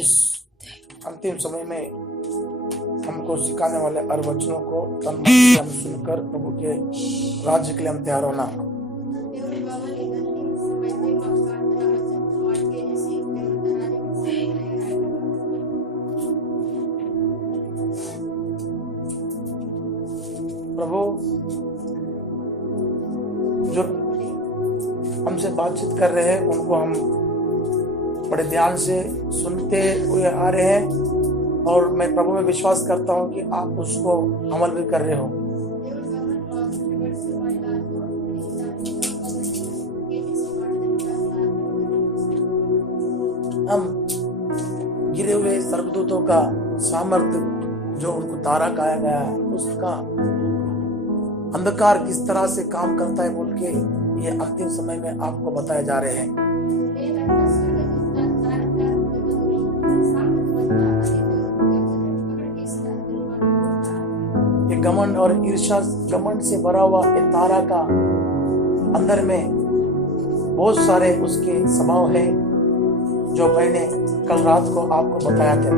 इस अंतिम समय में हमको सिखाने वाले हर वचनों को तन मन से हम सुनकर प्रभु के राज्य के लिए हम तैयार होना। प्रभु जो हमसे बातचीत कर रहे हैं उनको हम बड़े ध्यान से सुनते हुए आ रहे हैं और मैं प्रभु में विश्वास करता हूं कि आप उसको अमल भी कर रहे हो। हम गिरे हुए स्वर्गदूतों का सामर्थ्य जो उनको तारा कहा गया है उसका अंधकार किस तरह से काम करता है बोल के ये अंतिम समय में आपको बताए जा रहे हैं। ये घमंड और ईर्ष्या घमंड से भरा हुआ ये तारा का अंदर में बहुत सारे उसके स्वभाव है जो मैंने कल रात को आपको बताया था।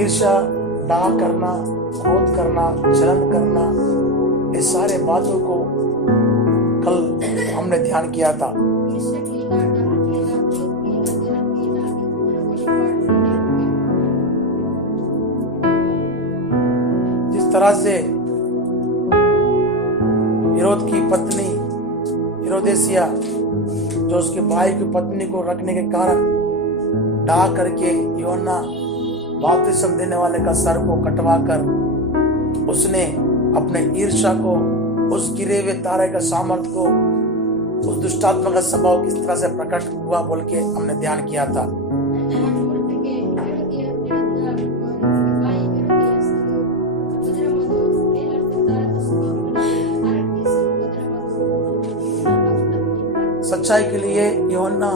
ईर्ष्या, डाह करना, क्रोध करना, जलन करना, ये सारे बातों को कल हमने ध्यान किया था। जिस तरह से हेरोद की पत्नी हेरोदेसिया जो उसके भाई की पत्नी को रखने के कारण डाह करके यूहन्ना बपतिस्मा देने वाले का सर को कटवाकर उसने अपने ईर्ष्या को, उस गिरे हुए तारे का सामर्थ्य को, उस दुष्टात्मा का स्वभाव किस तरह से प्रकट हुआ बोल के हमने ध्यान किया था। सच्चाई के लिए यूहन्ना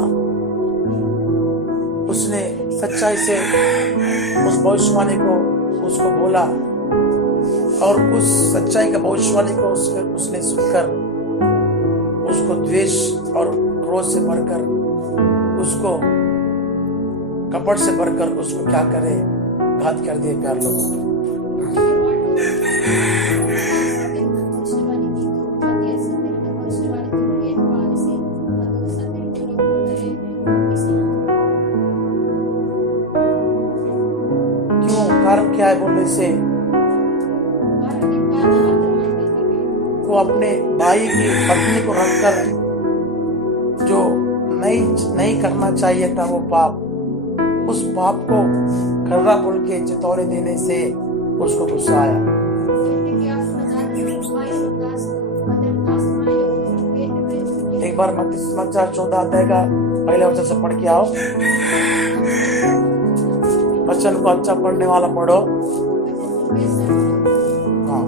उसने सच्चाई से उस भविष्यवाणी को उसको बोला और उस सच्चाई का भविष्यवाणी को उसने सुनकर उसको द्वेष और क्रोध से भरकर, उसको कपट से भरकर उसको क्या करे, घात कर दिए प्यार लोगों। कारण क्या है बोलने से वो अपने भाई की पत्नी को रखकर जो नहीं करना चाहिए था वो पाप, उस पाप को कर रहा बोल के चेतावनी देने से उसको गुस्सा आया। एक बार मत्ती समाचार 14 अध्याय का पहले वचन से पढ़ के आओ। वचन को अच्छा पढ़ने वाला पढ़ो। हाँ।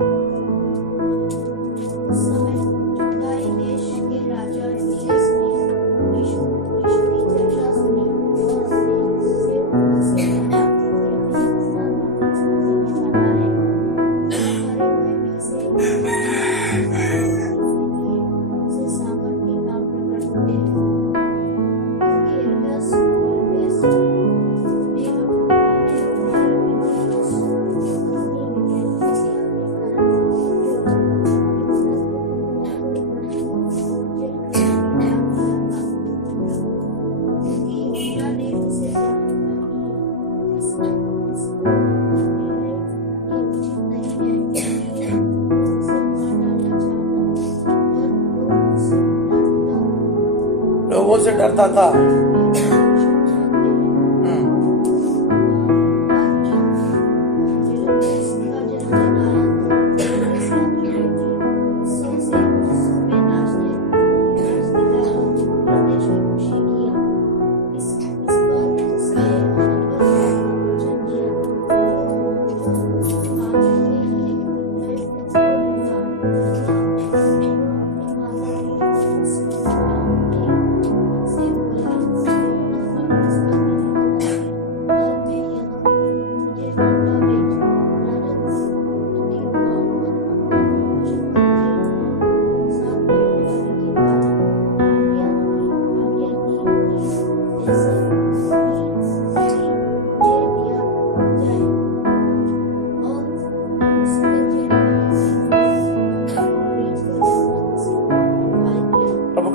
लोगों से डरता था।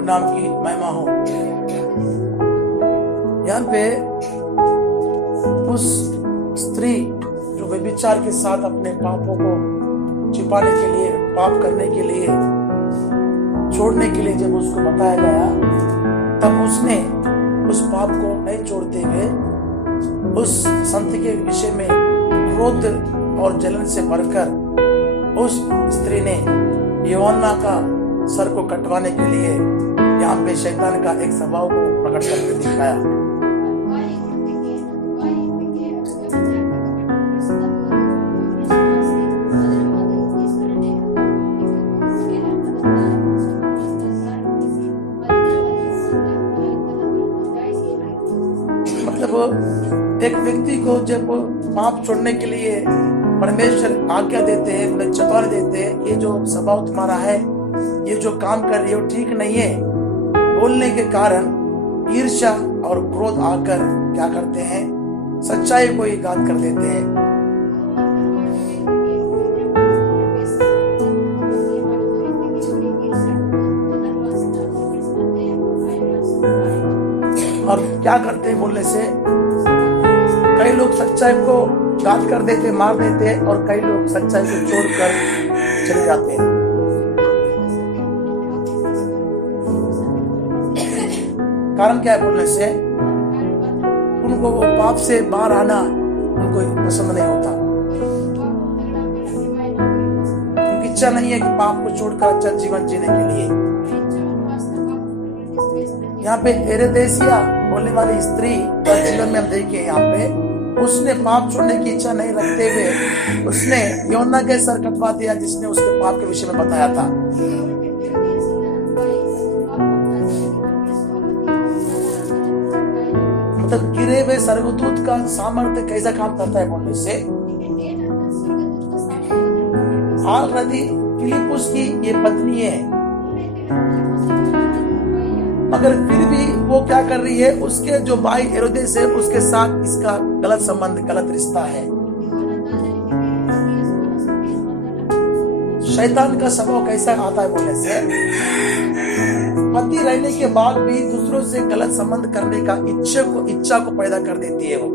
नाम की महिमा हो। यहाँ पे उस स्त्री जो व्यभिचार के साथ अपने पापों को छिपाने के लिए, पाप करने के लिए, छोड़ने के लिए जब उसको बताया गया, तब उसने उस पाप को नहीं छोड़ते हुए उस संत के विषय में क्रोध और जलन से भरकर उस स्त्री ने यूहन्ना का सर को कटवाने के लिए यहाँ पे शैतान का एक स्वभाव को प्रकट करके दिखाया। मतलब एक व्यक्ति को जब पाप छोड़ने के लिए परमेश्वर आज्ञा देते हैं, उन्हें चेतावनी देते हैं, ये जो स्वभाव तुम्हारा है, ये जो काम कर रही हो ठीक नहीं है, बोलने के कारण ईर्ष्या और क्रोध आकर क्या करते हैं, सच्चाई को ही घात कर देते हैं। और क्या करते हैं बोलने से, कई लोग सच्चाई को घात कर देते, मार देते हैं, और कई लोग सच्चाई को छोड़कर चले जाते हैं। कारण क्या है बोलने से, उनको वो पाप से बाहर आना उनको पसंद नहीं होता। उनकी इच्छा नहीं है कि पाप को छोड़कर अच्छा जीवन जीने के लिए। यहाँ पे हेरोदेसिया बोलने वाली स्त्री का जीवन में हम देखें, यहाँ पे उसने पाप छोड़ने की इच्छा नहीं रखते हुए उसने यूहन्ना के सर कटवा दिया, जिसने उसके पाप के विषय में बताया था। मतलब गिरे हुए स्वर्गदूत का सामर्थ्य कैसा काम करता है बोलने से, ऑलरेडी फिलिप्पुस की ये पत्नी है, मगर फिर भी वो क्या कर रही है, उसके जो भाई हेरोदेस है उसके साथ इसका गलत संबंध, गलत रिश्ता है। शैतान का स्वभाव कैसा आता है बोलने से, पति रहने के बाद भी दूसरों से गलत संबंध करने का इच्छा को पैदा कर देती है वो।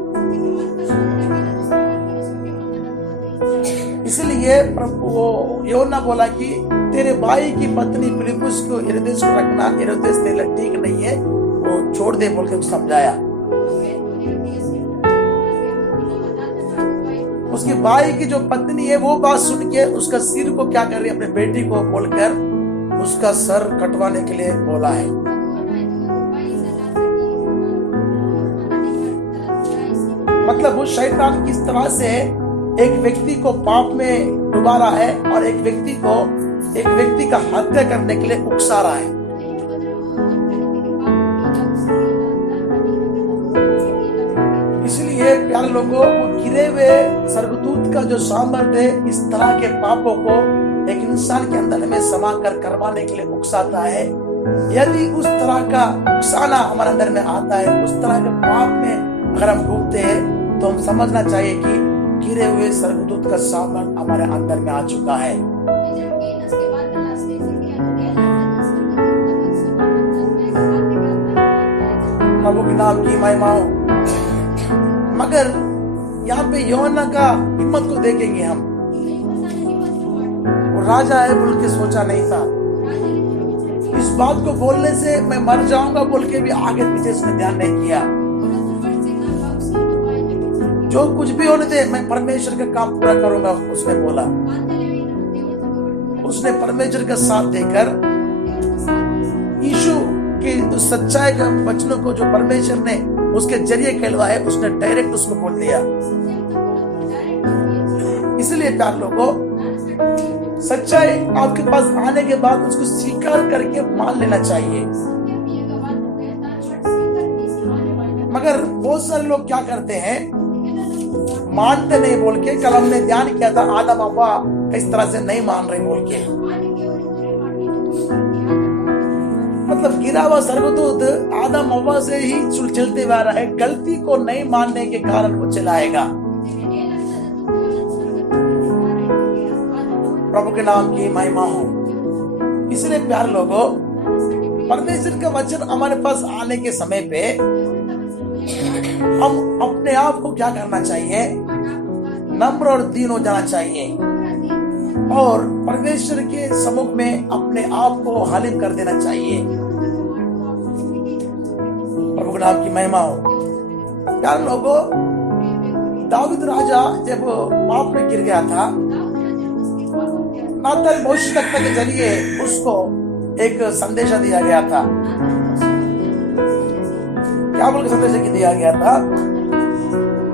इसलिए वो यूहन्ना बोला कि तेरे भाई की पत्नी फिलिप्पुस को हेरोदेस को रखना, हेरोदेस तेरा ठीक नहीं है, वो छोड़ दे बोल के समझाया। उसके भाई की जो पत्नी है वो बात सुन के उसका सिर को क्या कर रही है, अपने बेटी को बोलकर उसका सर कटवाने के लिए बोला है। मतलब वो शैतान किस तरह से एक व्यक्ति को पाप में डुबा रहा है और एक व्यक्ति का हत्या करने के लिए उकसा रहा है। इसलिए प्यारे लोगों, वो गिरे हुए स्वर्गदूत का जो सामर्थ्य है, इस तरह के पापों को एक इंसान के अंदर में समा कर करवाने के लिए उकसाता है। यदि उस तरह का उकसाना हमारे अंदर में आता है, उस तरह के पाप में अगर हम डूबते हैं, तो हम समझना चाहिए कि गिरे हुए स्वर्गदूत का सामर्थ्य हमारे अंदर में आ चुका है। प्रभु के नाम की महिमा हो। मगर यहाँ पे यूहन्ना का हिम्मत को देखेंगे हम, वो राजा है बोल के सोचा नहीं था। इस बात को बोलने से मैं मर जाऊंगा बोल के भी आगे पीछे उसने ध्यान नहीं किया। जो कुछ भी होने दे, मैं परमेश्वर का काम पूरा करूंगा, उसने बोला। उसने परमेश्वर का साथ देकर यीशु की उस सच्चाई का वचनों को जो परमेश्वर ने उसके जरिए कहलवा है, उसने डायरेक्ट उसको बोल दिया। इसलिए प्यार लोगों, सच्चाई आपके पास आने के बाद उसको स्वीकार करके मान लेना चाहिए। मगर बहुत सारे लोग क्या करते हैं, मानते नहीं बोल के। कल हमने ध्यान किया था, आदम हव्वा इस तरह से नहीं मान रहे बोल के। मतलब गिरा हुआ स्वर्गदूत आदम हव्वा से ही चलते हुए आ रहा है, गलती को नहीं मानने के कारण वो चलाएगा। प्रभु के नाम की महिमा हो। इसलिए प्यारे लोगों, परमेश्वर का वचन हमारे पास आने के समय पे हम अपने आप को क्या करना चाहिए? नम्र और दीन हो जाना चाहिए और परमेश्वर के सम्मुख में अपने आप को हालिम कर देना चाहिए। प्रभु के नाम की महिमा हो। यार लोगों, दाऊद राजा जब पाप में गिर गया था, नातान भविष्यवक्ता के जरिए उसको एक संदेशा दिया गया था। क्या बोल के संदेश दिया गया था?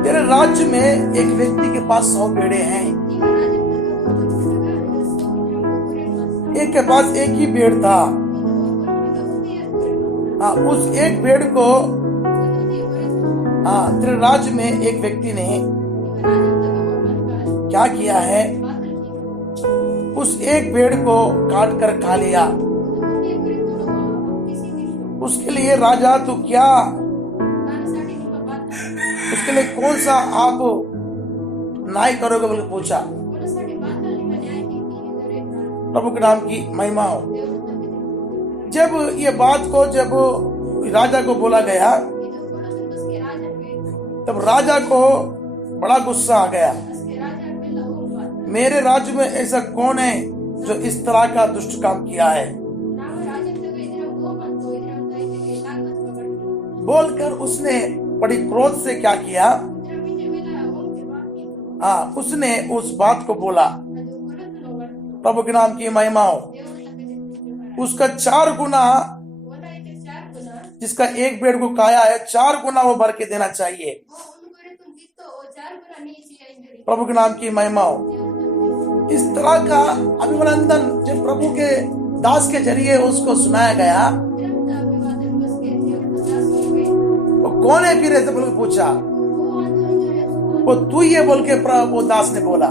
तेरे राज्य में एक व्यक्ति के पास 100 भेड़े हैं, एक के पास एक ही भेड़ था। उस एक भेड़ को तेरे राज्य में एक व्यक्ति ने क्या किया है? उस एक भेड़ को काट कर खा लिया। उसके लिए राजा तू क्या, उसके लिए कौन सा आप न्याय करोगे बोल के पूछा। प्रभु के नाम की महिमा हो। जब ये बात को जब राजा को बोला गया तब राजा को बड़ा गुस्सा आ गया। मेरे राज्य में ऐसा कौन है जो इस तरह का दुष्ट काम किया है बोलकर उसने बड़ी क्रोध से क्या किया? उसने उस बात को बोला। प्रभु के नाम की महिमा हो। उसका 4 गुना, जिसका एक भेड़ को खाया है, 4 गुना वो भर के देना चाहिए। प्रभु के नाम की महिमा हो। इस तरह का अभिनंदन जब प्रभु के दास के जरिए उसको सुनाया गया, वो कौन है फिर ऐसे बोल के पूछा। वो तू ही है बोल के वो दास ने बोला।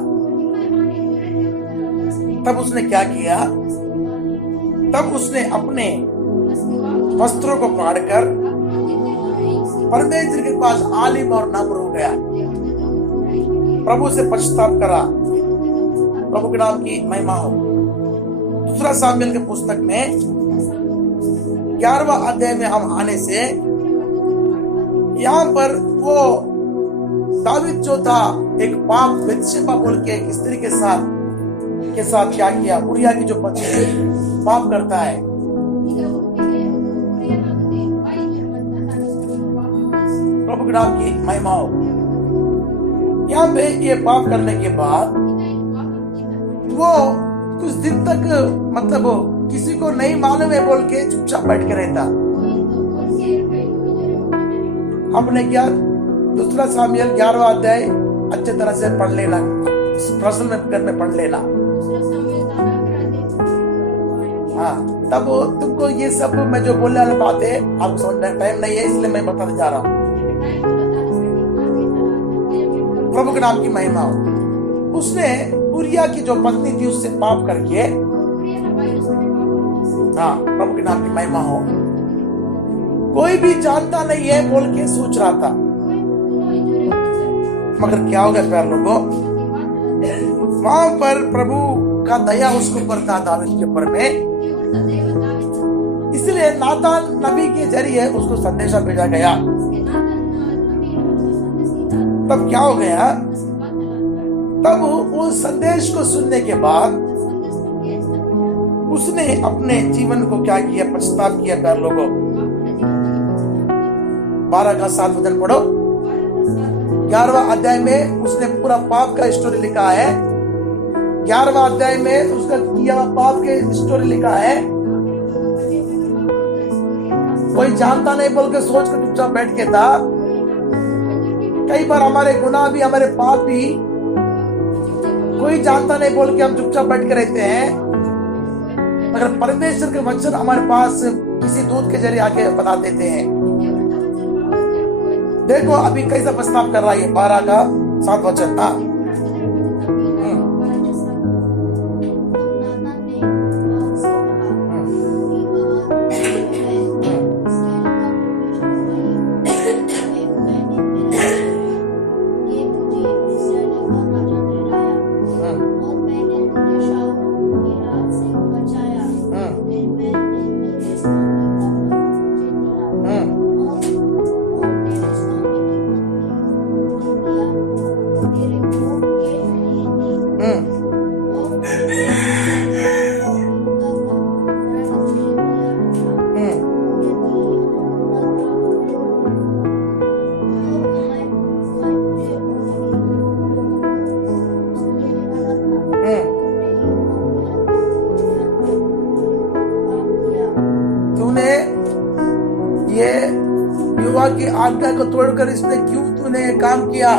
तब उसने क्या किया? तब उसने अपने वस्त्रों को फाड़कर परमेश्वर के पास आलिम और नम्र हो गया, प्रभु से पश्चाताप करा। प्रभु के नाम की महिमा हो। दूसरा सामुएल के पुस्तक में 11वां अध्याय में हम आने से यहाँ पर वो दावीद जो था एक पाप बेतशेबा बोल के एक स्त्री के साथ क्या किया? उरिया की जो पत्नी पाप करता है। प्रभु के नाम की महिमा हो। यहाँ पे ये पाप करने के बाद वो कुछ दिन तक मतलब किसी को नहीं मालूम है बोल के चुपचाप बैठ के रहता। आपने क्या दूसरा सामुएल 11वां अध्याय अच्छे तरह से पढ़ लेना, प्रश्न में घर में पढ़ लेना। तब तुमको ये सब मैं जो बोलने वाली बातें आपको समझने टाइम नहीं है, इसलिए मैं बताने जा रहा हूँ। प्रभु के नाम की महिमा हो। उसने उरिया की जो पत्नी थी उससे पाप करके, प्रभु के नाम की महिमा हो, कोई भी जानता नहीं है बोल के सोच रहा था। मगर क्या हो गया प्यार लोगों? वहां पर प्रभु का दया उसके ऊपर था, दावीद के ऊपर में। इसलिए नातान नबी के जरिए उसको संदेशा भेजा गया। तब क्या हो गया? तब उस संदेश को सुनने के बाद उसने अपने जीवन को क्या किया? पश्चाताप किया। प्यार लोगों, 12 का 7 वचन पढ़ो। 11वां अध्याय में उसने पूरा पाप का स्टोरी लिखा है। 11वां अध्याय में उसका किया पाप के स्टोरी लिखा है। कोई जानता नहीं बोल के सोच कर चुपचाप बैठ के था। कई बार हमारे गुनाह भी, हमारे पाप भी कोई जानता नहीं बोल के हम चुपचाप बैठ के रहते हैं। मगर परमेश्वर के वचन हमारे पास किसी दूत के जरिए आके बता देते हैं। देखो अभी कैसा प्रस्ताव कर रहा है 12 का 7 वचन। यहोवा की आज्ञा को तोड़कर इसने क्यों तूने ये काम किया?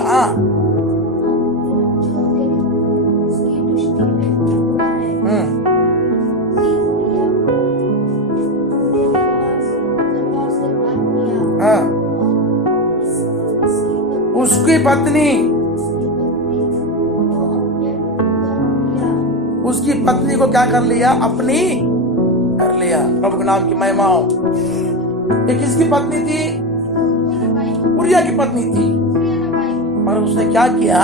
उसकी पत्नी को क्या कर लिया? अपनी कर लिया। प्रभु के नाम की महिमा हो। ये किसकी पत्नी थी? उरिया की पत्नी थी। और उसने क्या किया?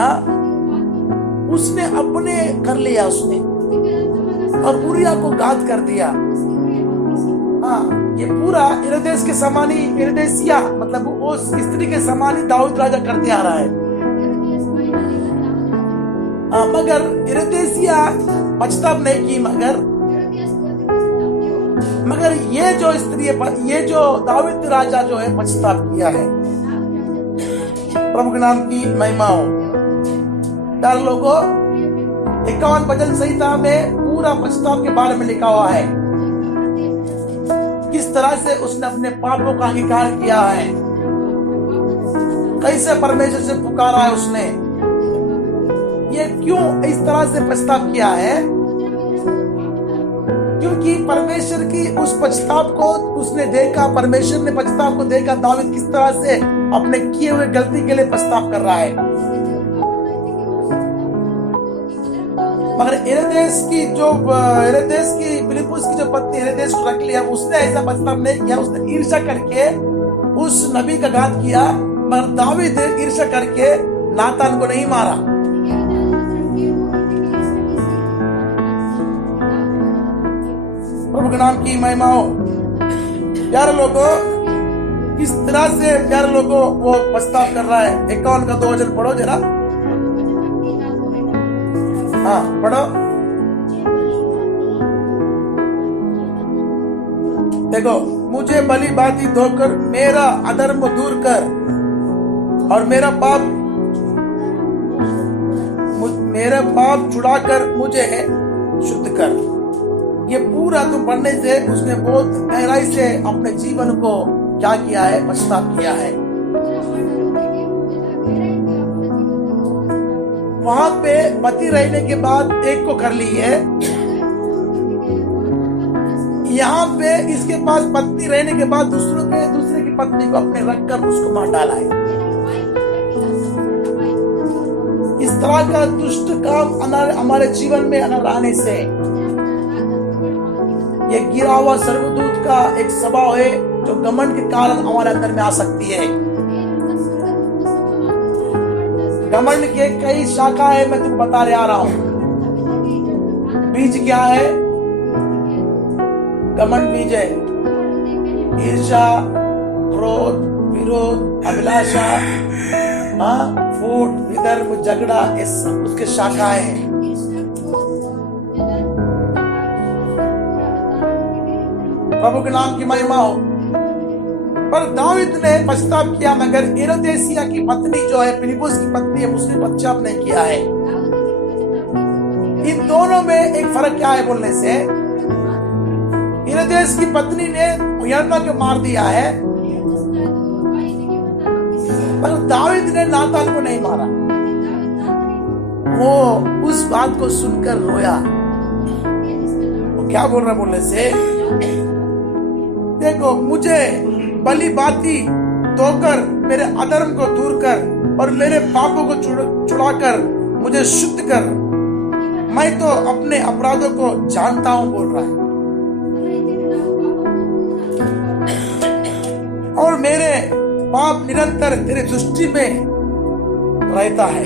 उसने अपने कर लिया उसने, और उरिया को घात कर दिया। ये पूरा हेरोदेस के समानी, हेरोदेसिया मतलब वो स्त्री के समानी दाऊद राजा करते आ रहा है। मगर हेरोदेसिया पछताव नहीं की, मगर ये जो स्त्री, ये जो दाऊद राजा जो है पछताव किया है। प्रभु के नाम की महिमा हो। प्यारे लोगों, 51 भजन संहिता में पूरा पछताव के बारे में लिखा हुआ है, किस तरह से उसने अपने पापों का अंगीकार किया है, कैसे परमेश्वर से पुकारा है उसने। ये क्यों इस तरह से पछताव किया है? क्योंकि परमेश्वर की उस पछताव को उसने देखा, परमेश्वर ने पछताव को देखा, दाऊद किस तरह से अपने किए हुए गलती के लिए पछताव कर रहा है। मगर हेरोदेस की फिलिप्पुस की जो पत्नी हेरोदेस को रख लिया, उसने ऐसा पछताव नहीं किया। उसने ईर्ष्या करके उस नबी का घात किया, मगर दाऊद ईर्ष्या करके नातान को नहीं मारा। प्रभु के नाम की महिमा हो। प्यारे लोगों, किस तरह से प्यारे लोगों वो पछताव कर रहा है। 51 का 2 वचन पढ़ो जरा। हाँ पढ़ो। देखो, मुझे भली भांति धोकर मेरा अधर्म दूर कर और मेरा पाप छुड़ाकर मुझे शुद्ध कर। ये पूरा तुम पढ़ने से उसने बहुत गहराई से अपने जीवन को क्या किया है? पछताव किया है। वहां पे पति रहने के बाद एक को कर ली है, यहाँ पे इसके पास पत्नी रहने के बाद दूसरे की पत्नी को अपने रखकर उसको मार डाला है। इस तरह का दुष्ट काम हमारे जीवन में अगर आने से, ये गिरा हुआ सर्वदूत का एक स्वभाव है जो घमंड के कारण हमारे अंदर में आ सकती है। घमंड के कई शाखा है, मैं तुमको बता रहा हूं। बीज क्या है? घमंड बीज है। ईर्ष्या, क्रोध, विरोध, अभिलाषा, फूट, विधर्म, झगड़ा, ये सब उसके शाखाएं हैं। प्रभु के नाम की महिमा हो। पर दाऊद ने पछताव किया, मगर हेरोदेसिया की पत्नी जो है, फिलिप्पुस की पत्नी है, उसने पश्चाताप नहीं किया है। इन दोनों में एक फर्क क्या है बोलने से? हेरोदेस की पत्नी ने यूहन्ना को मार दिया है, पर दाऊद ने नातान को नहीं मारा। वो उस बात को सुनकर रोया। वो क्या बोल रहा बोलने से? देखो, मुझे भली भांति धोकर मेरे अधर्म को दूर कर और मेरे पापों को छुड़ाकर मुझे शुद्ध कर। मैं तो अपने अपराधों को जानता हूं बोल रहा है, और मेरे पाप निरंतर तेरे दृष्टि में रहता है।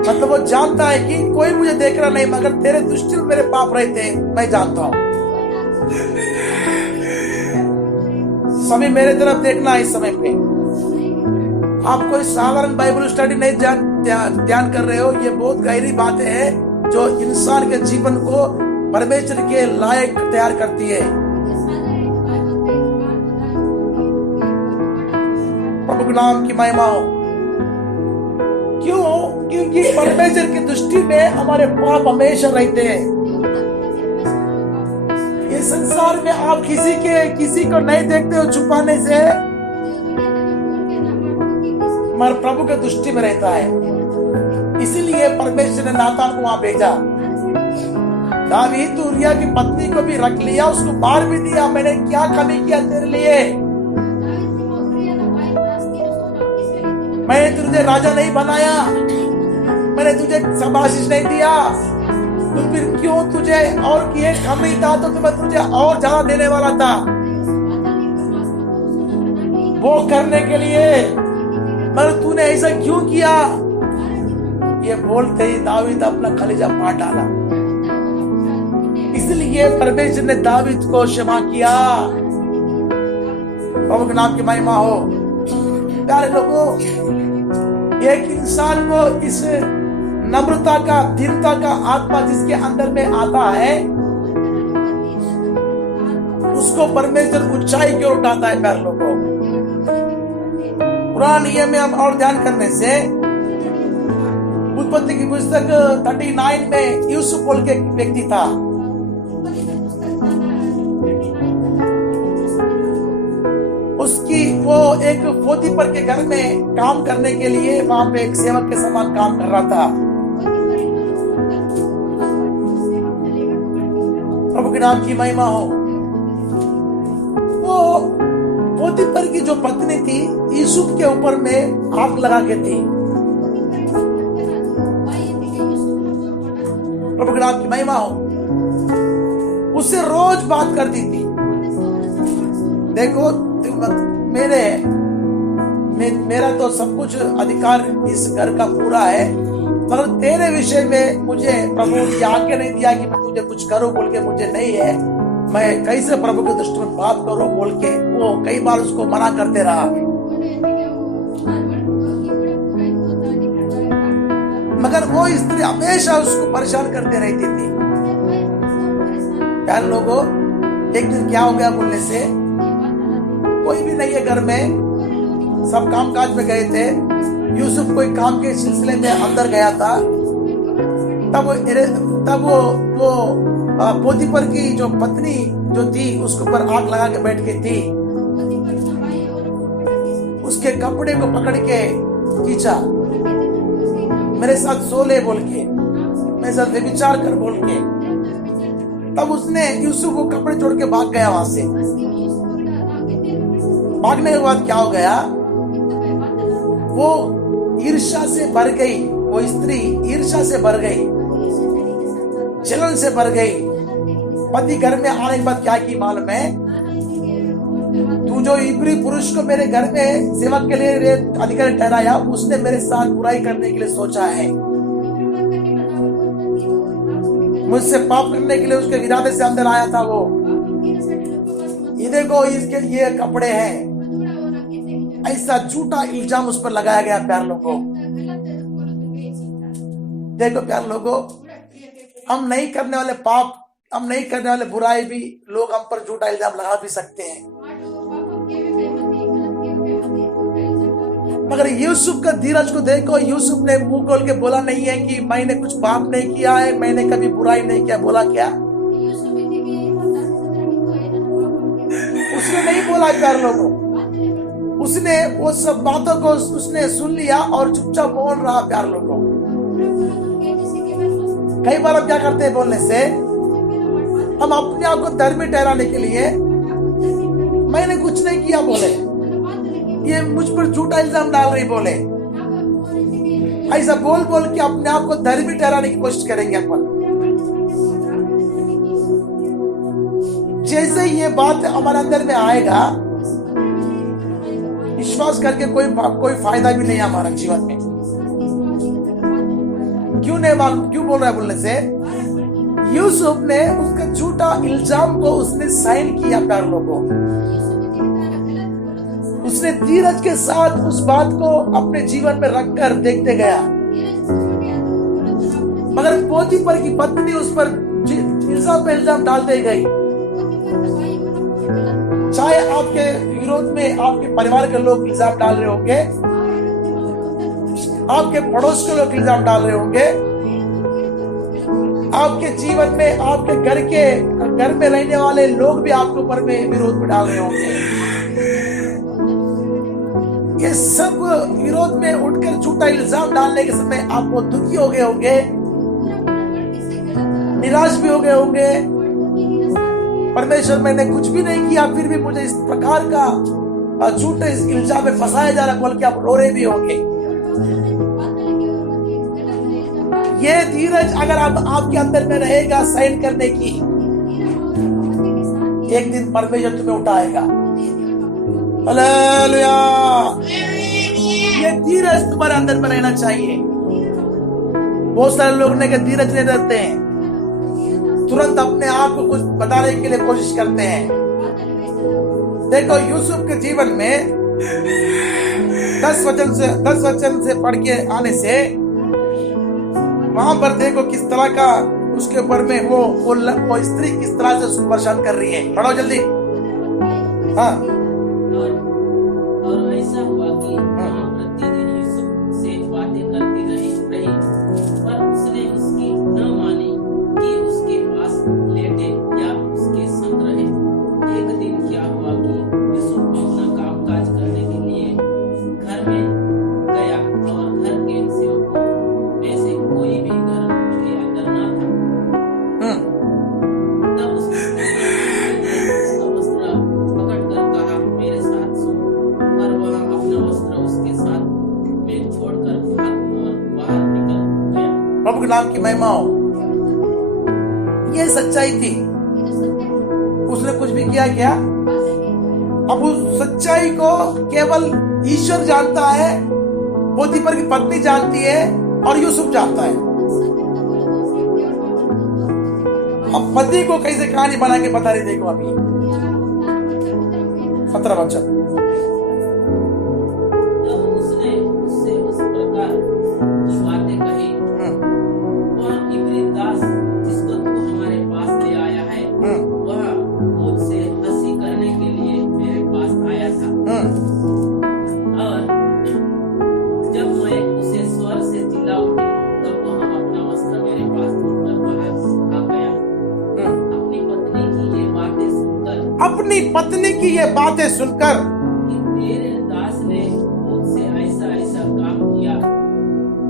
मतलब वो जानता है कि कोई मुझे देख रहा नहीं, मगर तेरे दृष्टि में मेरे पाप रहते हैं, मैं जानता हूं। सभी मेरे तरफ देखना इस समय पे। आप कोई साधारण बाइबल स्टडी नहीं ध्यान कर रहे हो। ये बहुत गहरी बातें हैं जो इंसान के जीवन को परमेश्वर के लायक तैयार करती है। प्रभु के नाम की महिमा हो। क्यों? क्योंकि परमेश्वर की दृष्टि में हमारे पाप हमेशा रहते हैं। इस संसार में आप किसी को नहीं देखते हो छुपाने से, मगर प्रभु के दृष्टि में रहता है। इसीलिए परमेश्वर ने नातान को वहां भेजा। दावीद, तू उरिया की पत्नी को भी रख लिया, उसको मार भी दिया, मैंने क्या कमी किया तेरे लिए? मैंने तुझे राजा नहीं बनाया, मैंने तुझे शाबाशिश नहीं दिया, तो फिर क्यों तुझे और ये कमी था तो मैं तुझे और ज्यादा देने वाला था। वो करने के लिए मगर तूने ऐसा क्यों किया? ये बोलते ही दावीद अपना कलेजा फाड़ डाला। इसलिए परमेश्वर ने दावीद को क्षमा किया। प्रभु के नाम की महिमा हो। प्यारे लोगों, एक इंसान को इस नम्रता का, दीनता का आत्मा जिसके अंदर में आता है, उसको परमेश्वर ऊंचाई की ओर उठाता है। प्यारे लोगों, पुराने नियम में हम और ध्यान करने से उत्पत्ति की पुस्तक 39 में यूसुफ बोल के व्यक्ति था। उसकी वो एक पोतीफर के घर में काम करने के लिए वहां पे एक सेवक के समान काम कर रहा था। प्रभु के नाम की महिमा हो। वो पोतीफर की जो पत्नी थी, यूसुफ के ऊपर में आग लगा के थी। प्रभु के नाम की महिमा हो। उससे रोज बात करती थी, देखो मेरा तो सब कुछ अधिकार इस घर का पूरा है, मगर तेरे विषय में मुझे प्रभु ने आज्ञा नहीं दिया कि मैं तुझे कुछ करूं, बोल के मुझे नहीं है, मैं कैसे प्रभु के दृष्टि में बात करूं बोल के वो कई बार उसको मना करते रहा। मगर वो स्त्री हमेशा उसको परेशान करते रहती थी। प्यारे लोगों, एक दिन क्या हो गया बोलने से, कोई भी नहीं है घर में, सब काम काज में गए थे। यूसुफ कोई काम के सिलसिले में अंदर गया था। तब वो पोतीफर की जो पत्नी जो थी उसके ऊपर आग लगा के बैठ गई थी। उसके कपड़े को पकड़ के खींचा, मेरे साथ सो ले बोल के, मेरे साथ व्यभिचार कर बोल के। तब उसने यूसुफ को कपड़े छोड़ के भाग गया वहां से। भागने के बाद क्या हो गया, वो ईर्ष्या से भर गई। वो स्त्री ईर्ष्या से भर गई, जलन से भर गई। पति घर में आने के बाद क्या की मालूम है, तू जो इब्री पुरुष को मेरे घर में सेवक के लिए अधिकारी ठहराया, उसने मेरे साथ बुराई करने के लिए सोचा है, मुझसे पाप करने के लिए उसके इरादे से अंदर आया था वो। ये देखो इसके ये कपड़े हैं, ऐसा झूठा इल्जाम उस पर लगाया गया। प्यार लोगों, देखो प्यार लोगों, हम नहीं करने वाले पाप, हम नहीं करने वाले बुराई भी लोग हम पर झूठा इल्जाम लगा भी सकते हैं। मगर यूसुफ का धीरज को देखो, यूसुफ ने मुंह खोल के बोला नहीं है कि मैंने कुछ पाप नहीं किया है, मैंने कभी बुराई नहीं किया। बोला क्या? उसने नहीं बोला। प्यार लोगों, उसने वो सब बातों को उसने सुन लिया और चुपचाप बोल रहा। प्यार लोगों, कई बार हम क्या करते हैं बोलने से, हम अपने आप को धर्मी ठहराने के लिए मैंने कुछ नहीं किया बोले, ये मुझ पर झूठा इल्जाम डाल रही बोले, ऐसा बोल बोल के अपने आप को धर्मी ठहराने की कोशिश करेंगे अपन। जैसे ये बात हमारे अंदर में आएगा, विश्वास करके कोई फायदा भी नहीं है हमारा जीवन में। क्यों बोल रहा है बोलने से, यूसुफ ने उसका झूठा इल्जाम को उसने साइन किया। प्यार लोगों, उसने धीरज के साथ उस बात को अपने जीवन में रखकर देखते गया। मगर पोतीफर की पत्नी उस पर इल्जाम पे इल्जाम डालते गई। चाहे आपके विरोध में आपके परिवार के लोग इल्जाम डाल रहे होंगे, आपके पड़ोस के लोग इल्जाम डाल रहे होंगे, आपके जीवन में, आपके घर में रहने वाले लोग भी आपके ऊपर में विरोध में डाल रहे होंगे। ये सब विरोध में उठकर झूठा इल्जाम डालने के समय आप बहुत दुखी हो गए होंगे, निराश भी हो गए होंगे। परमेश्वर, मैंने कुछ भी नहीं किया, फिर भी मुझे इस प्रकार का झूठे इल्जाम में फंसाया जा रहा, बोल के आप रो रहे भी होंगे। ये धीरज अगर आपके अंदर में रहेगा सहन करने की, एक दिन परमेश्वर तुम्हें उठाएगा। हालेलुया। ये धीरज तुम्हारे अंदर में रहना चाहिए। बहुत सारे लोग ने धीरज नहीं रखते हैं, तुरंत अपने आप को कुछ बताने के लिए कोशिश करते हैं। देखो यूसुफ के जीवन में 10 वचन से पढ़ के आने से वहां पर देखो किस तरह का उसके ऊपर में वो स्त्री किस तरह से उसको परेशान कर रही है। पढ़ो जल्दी। हाँ। और ऐसा हुआ कि प्रतिदिन यूसुफ से बातें करती रही, पर उसने उसकी न मानी कि उसके पास लेटे या उसके संग रहे। एक दिन क्या हुआ कि यूसुफ अपना काम काज करने के लिए घर में गया और घर के सेवकों में से कोई भी घर के अंदर न था। तब उसका वस्त्र पकड़कर कहा, मेरे साथ सो। पर वह अपना वस्त्र उसके साथ में छोड़कर भाग और बाहर निकल गया। प्रभु के नाम की महिमा हो। ये सच्चाई थी, उसने कुछ भी किया क्या? अब उस सच्चाई को केवल ईश्वर जानता है, पोतीफर की पत्नी जानती है और यूसुफ जानता है। अब पति को कैसे कहानी बना के बता रही, देखो अभी 17 वचन। तब उसने उससे उस प्रकार की बातें कही, वह इब्री दास जिसको तू हमारे पास ले आया है, वह मुझसे हंसी करने के लिए मेरे पास आया था। और जब मैं उसे स्वर से चिल्ला उठी, तब वह अपना वस्त्र मेरे पास छोड़कर बाहर भाग गया। अपनी पत्नी की ये बातें सुनकर कि तेरे दास ने मुझसे ऐसा ऐसा काम किया,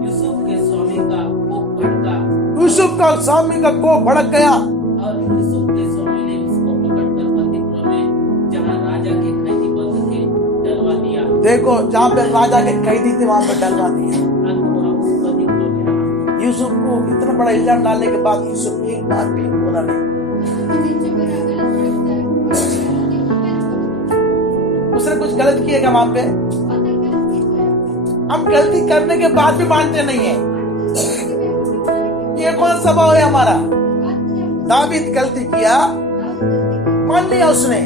यूसुफ के स्वामी का कोप भड़का। यूसुफ का स्वामी का कोप भड़क गया और यूसुफ के स्वामी ने उसको पकड़कर बंदीपुर में, जहाँ राजा के कैदी बंद थे, डलवा दिया। देखो जहाँ पे राजा के कैदी थे वहां पर डलवा दिया। यूसुफ को इतना बड़ा इल्जाम डालने के बाद यूसुफ एक बार भी बोला नहीं। उसने कुछ गलत किया क्या वहां पे? हम गलती करने के बाद भी मानते नहीं है। ये कौन सा भाव है हमारा? दावीद गलती किया, मान लिया उसने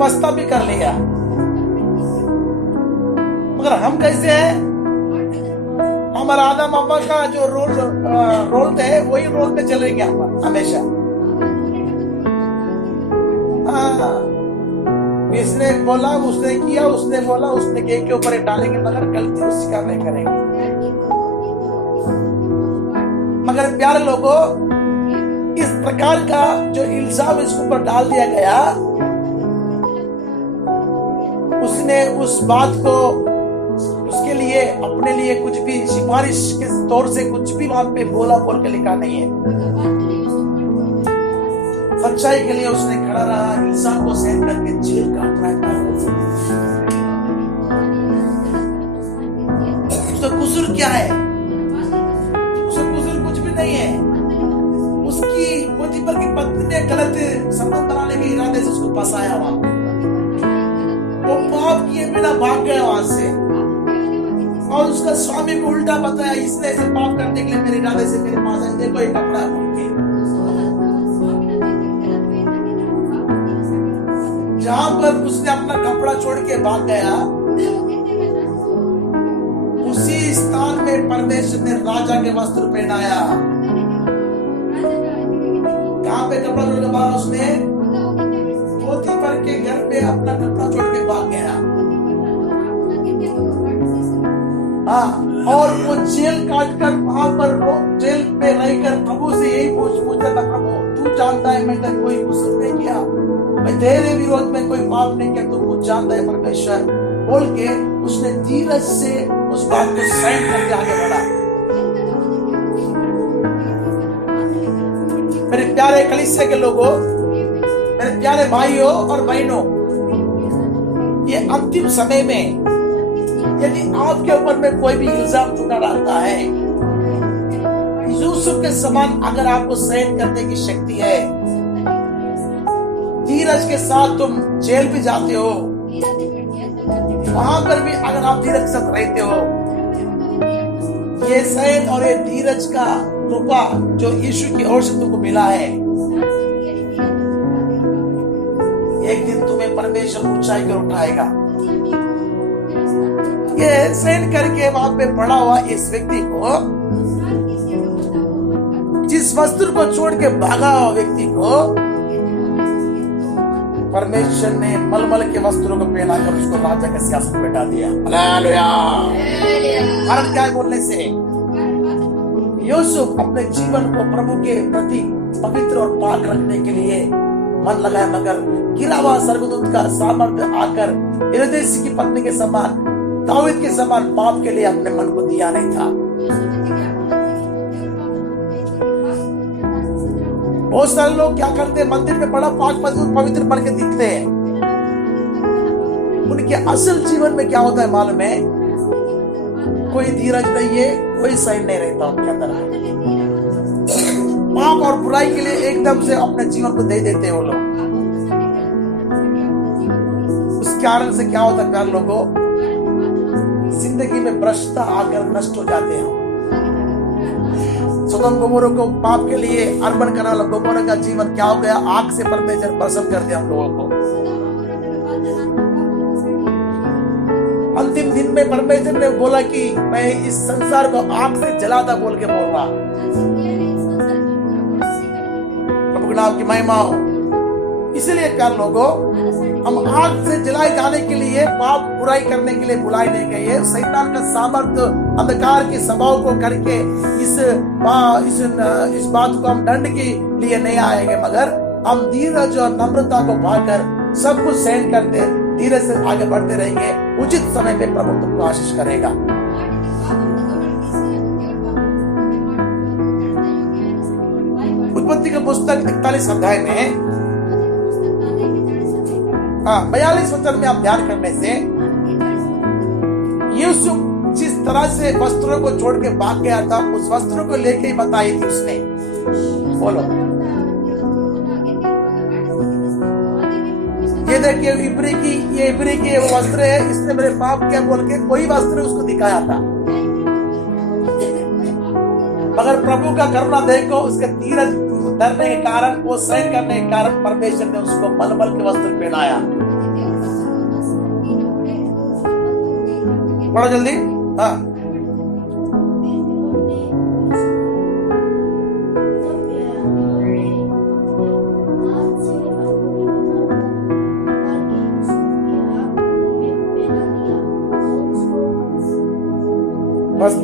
पछता भी कर लिया। मगर हम कैसे हैं? हमारा आदम अब्बा का जो रोल थे वही रोल पे चलेंगे हम हमेशा। इसने बोला, उसने किया, उसने बोला, उसने के ऊपर डालेंगे, मगर गलती उसकी का नहीं करेंगे। मगर प्यारे लोगों, इस प्रकार का जो इल्जाम इसके ऊपर डाल दिया गया, उसने उस बात को उसके लिए अपने लिए कुछ भी सिफारिश के तौर से कुछ भी वहां पे बोल के लिखा नहीं है। सच्चाई के लिए उसने खड़ा रहा, इंसान को सहन करके जेल काटना है। उसका कसूर क्या है? उसका कसूर कुछ भी नहीं है। उसकी पोतीफर की पत्नी ने गलत संबंध बनाने के इरादे से उसको फंसाया वहां पे। वो पाप किए बिना भाग गया वहां से, और उसका स्वामी को उल्टा बताया, इसने ऐसे पाप करने के लिए मेरे इरादे से मेरे पास आए, देखो ये कपड़ा खोल के। जहां पर उसने अपना कपड़ा छोड़ के भाग गया, उसी स्थान में परमेश्वर ने राजा के वस्त्र पहनाया। कहां पे कपड़ा छोड़ के भागा उसने? पोतीफर के घर पे अपना कपड़ा छोड़ के भाग गया। हाँ, और वो जेल काट कर वहां पर जेल में रहकर प्रभु से यही पूछता था, प्रभु तू जानता है मैंने कोई कुछ नहीं किया, मैं तेरे विरोध में कोई पाप नहीं किया, तू कुछ जानता है परमेश्वर बोल के उसने धीरज से उस बात को सहन करके आगे बढ़ा। मेरे प्यारे कलीसिया के लोगों, मेरे प्यारे भाइयों और बहनों, ये अंतिम समय में यदि आपके ऊपर में कोई भी इल्जाम झूठा डालता है, यूसुफ के समान अगर आपको सहन करने की शक्ति है, धीरज के साथ तुम जेल भी जाते हो, वहां पर भी अगर आप धीरज के साथ रहते हो, ये सहन और ये धीरज का कृपा जो यीशु की ओर से तुमको मिला है, एक दिन तुम्हें परमेश्वर ऊंचाई कर उठाएगा। ये सहन करके वहां पे पड़ा हुआ इस व्यक्ति को, जिस वस्त्र को छोड़ के भागा हुआ व्यक्ति को परमेश्वर ने मलमल के वस्त्रों को पहनाकर उसको राजा के सिंहासन पर बैठा दिया। हालेलुया। कारण क्या है बोलने से? यूसुफ अपने जीवन को प्रभु के प्रति पवित्र और पाक रखने के लिए मन लगाया, मगर गिरा हुआ स्वर्गदूत का सामर्थ्य आकर हेरोदेस की पत्नी के समान, दाऊद के समान पाप के लिए अपने मन को दिया नहीं था। बहुत सारे लोग क्या करते हैं, मंदिर में बड़ा पाक पवित्र बन के दिखते हैं, उनके असल जीवन में क्या होता है मालूम है? कोई धीरज नहीं है, कोई सहन नहीं रहता उनके अंदर। पाप और बुराई के लिए एकदम से अपने जीवन को दे देते हैं वो लोग। उस कारण से क्या होता है प्यारे लोगों, जिंदगी में भ्रष्टता आकर नष्ट हो जाते हैं। सोदोम गोमोरा को पाप के लिए अर्पण करने वाला गोमोरा का जीवन क्या हो गया? आग से परमेश्वर भस्म कर दिया हम लोगों को। अंतिम दिन में परमेश्वर ने बोला कि मैं इस संसार को आग से जलाता बोल के बोल रहा। प्रभु के नाम की महिमा हो। इसलिए प्यारे लोगों, हम आग से जलाए जाने के लिए, पाप बुराई करने के लिए बुलाए नहीं गए। शैतान का सामर्थ्य अंधकार के स्वभाव को करके इस बात को हम दंड के लिए नहीं आएंगे, मगर हम धीरज और नम्रता को पाकर सब कुछ सहन करते धीरे से आगे बढ़ते रहेंगे। उचित समय पे प्रभु तुमको आशीष करेगा। उत्पत्ति का पुस्तक 41 अध्याय में 42 वचन में आप ध्यान करने से, यूसुफ जिस तरह से वस्त्रों को छोड़ के भाग गया था, उस वस्त्रों को लेके ही बताई थी उसने। बोलो, ये देखिए ये इब्री की वो वस्त्र है, इसने मेरे पाप क्या बोल के कोई वस्त्र उसको दिखाया था, मगर प्रभु का करुणा देखो, उसके धीरज धरने के कारण, वो सहन करने के कारण परमेश्वर ने उसको मलमल के वस्त्र पहनाया। पढ़ो जल्दी। हाँ, बस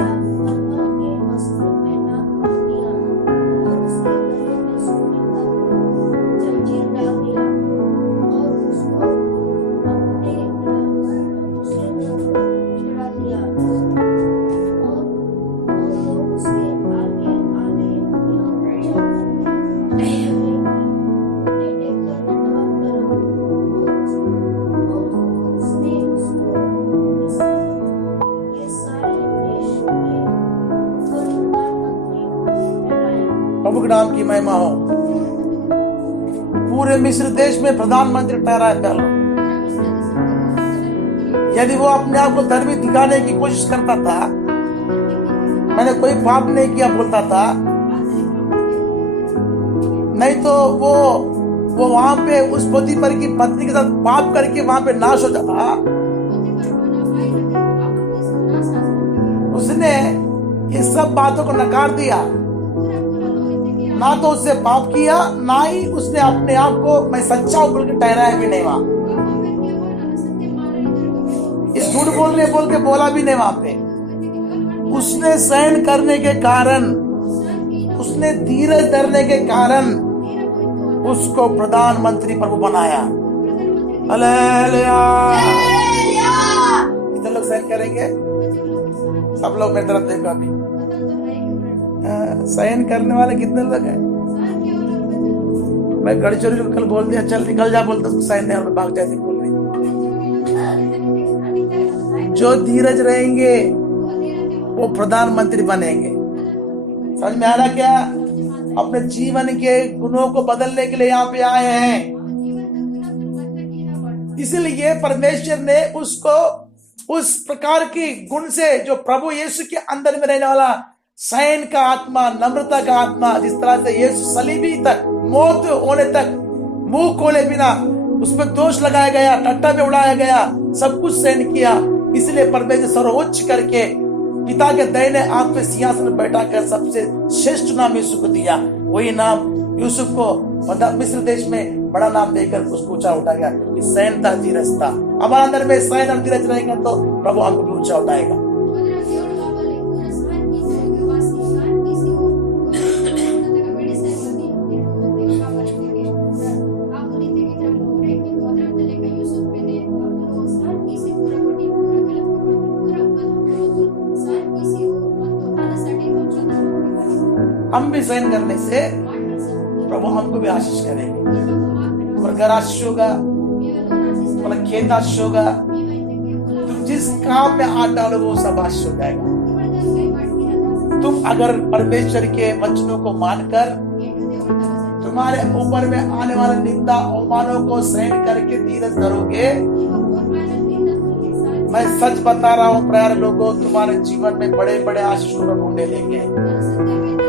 प्रभु के नाम की महिमा हो। पूरे मिस्र देश में प्रधानमंत्री ठहराया पहले। यदि वो अपने आप को धर्मी दिखाने की कोशिश करता था, मैंने कोई पाप नहीं किया बोलता था, नहीं तो वो वहां पे उस पोतीफर की पत्नी के साथ पाप करके वहां पे नाश हो जाता। उसने ये सब बातों को नकार दिया, ना तो उससे पाप किया, ना ही उसने अपने आप को मैं सच्चा बोल के ठहराया भी नहीं वहां। इस झूठ बोल के बोला भी नहीं वहां पे। उसने सहन करने के कारण, उसने धीरज धरने के कारण उसको प्रधानमंत्री प्रभु बनाया। हालेलुया। कितने लोग सहन करेंगे? सब लोग मेरी तरफ देखो अभी। सहन करने वाले कितने लोग हैं? मैं गड़ी चोरी को कल बोल दिया चल निकल जा, बोलता उसको सहन नहीं और भाग जाए बोल रही। जो धीरज रहेंगे वो प्रधानमंत्री बनेंगे। समझ में आ रहा क्या? अपने जीवन के गुणों को बदलने के लिए यहाँ पे आए हैं। इसलिए परमेश्वर ने उसको उस प्रकार की गुण से जो प्रभु यीशु के अंदर में रहने वाला सहन का आत्मा, नम्रता का आत्मा, जिस तरह से यीशु सलीबी तक, मौत होने तक मुंह खोले बिना उसमें दोष लगाया गया, टट्टा में उड़ाया गया, सब कुछ सहन किया। इसलिए परमेश्वर सर्वोच्च करके पिता के दाहिने हाथ पे सिंहासन में बैठा कर सबसे श्रेष्ठ नाम यूसुफ को दिया। वही नाम यूसुफ को मिस्र देश में बड़ा नाम देकर उसको ऊंचा उठा गया। सहन था, धीरज था। हमारे अंदर में सहन और धीरज रहेगा तो प्रभु हमको भी ऊंचा उठाएगा। हम भी सहन करने से प्रभु हमको भी आशीष करेंगे। तुम्हारा घर आशीष होगा, तुम्हारा खेत आशीष होगा, तुम जिस काम में हाथ डालोगे वो सब आशीष हो जाएगा। तुम अगर परमेश्वर के वचनों को मानकर तुम्हारे ऊपर में आने वाले निंदा अवमानों को सहन करके धीरज धरोगे, मैं सच बता रहा हूँ प्यारे लोगों, तुम्हारे जीवन में बड़े बड़े आशीष ढूंढे लेंगे।